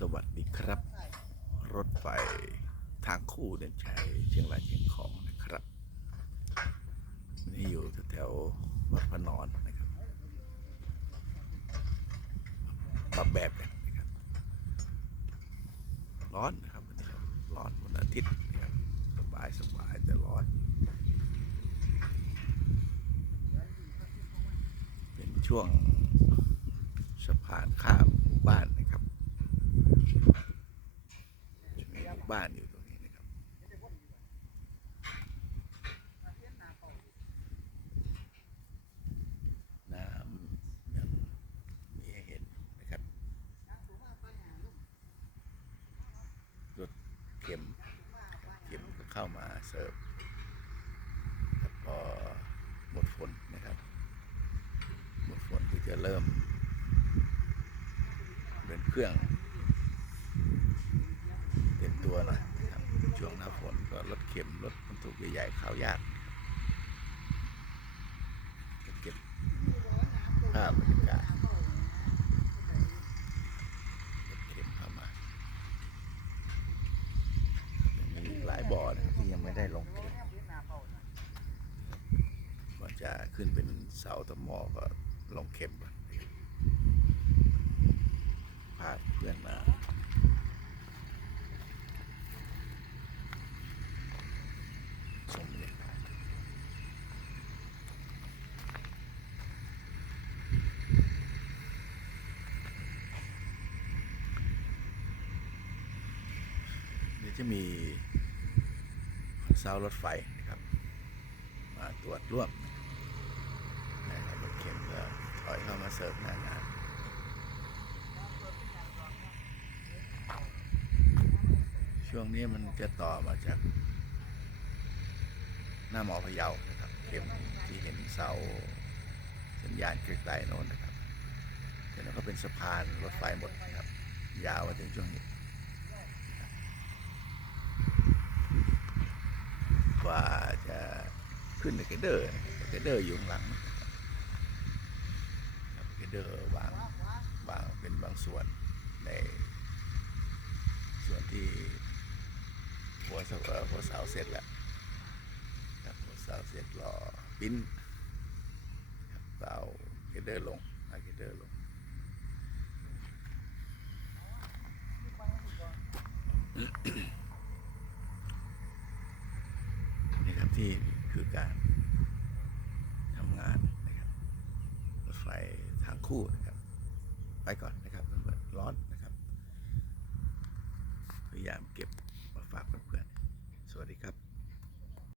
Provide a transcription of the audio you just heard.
สวัสดีครับ รถไฟทางคู่เดินชัยเชียงรายเชียงของนะครับนี่อยู่แถวๆวัดพนอนนะครับปรับแบบกันนะครับ ร้อนนะครับวันนี้ร้อนวันอาทิตย์นะครับสบายสบายแต่ร้อน เป็นช่วงสะพานข้ามหมู่บ้านนะครั บ้านอยู่ตรงนี้นะครับ น้ำยังมีให้เห็นนะครับรถเข็มเข็มก็เข้ามาเสิร์ฟครับพอหมดฝนนะครับ หมดฝนก็จะเริ่มเป็นเครื่อง เต็มตัวหน่อยนะครับ ช่วงหน้าฝนก็รถเข็มรถบรรทุกใหญ่ๆเข้ายากก็เก็บภาพบรรยากาศรถเข็มเข้ามามีหลายบ่อนะที่ยังไม่ได้ลงเข็มก่อนจะขึ้นเป็นเสาตะมอก็ลงเข็มก่อนพาเพื่อนมาชมบรรยากาศเดี๋ยว จะมีเสารถไฟนะครับ มาตรวจร่วมนะครับรถเข็มก็ถอยเข้ามาเสิร์ฟหน้างานช่วงนี้มันจะต่อมาจาก หน้าหมอพะเยานะครับเข็มที่เห็นเสาสัญญาณไกลๆโน้นนะครับแต่นั้นก็เป็นสะพานรถไฟหมดนะครับ ยาวมาถึงช่วงนี้ กว่าจะ ขึ้นเกเดอร์เกเดอร์อยู่ข้างหลังนะครับเกเดอร์วางวางเป็นบางส่วนในส่วนที่หัวเสาเอ่อหัวเสาเสร็จแล้วครับหัวเสาเสร็จรอปิ้นครับก็เอาเกเดอร์ลงเอาเกเดอร์ลงนี่ครับที่คือ การทำงานนะครับรถไฟทางคู่นะครับ ไปก่อนนะครับเพื่อนๆร้อนนะครับ พยายามเก็บมาฝากเพื่อนๆสวัสดีครับ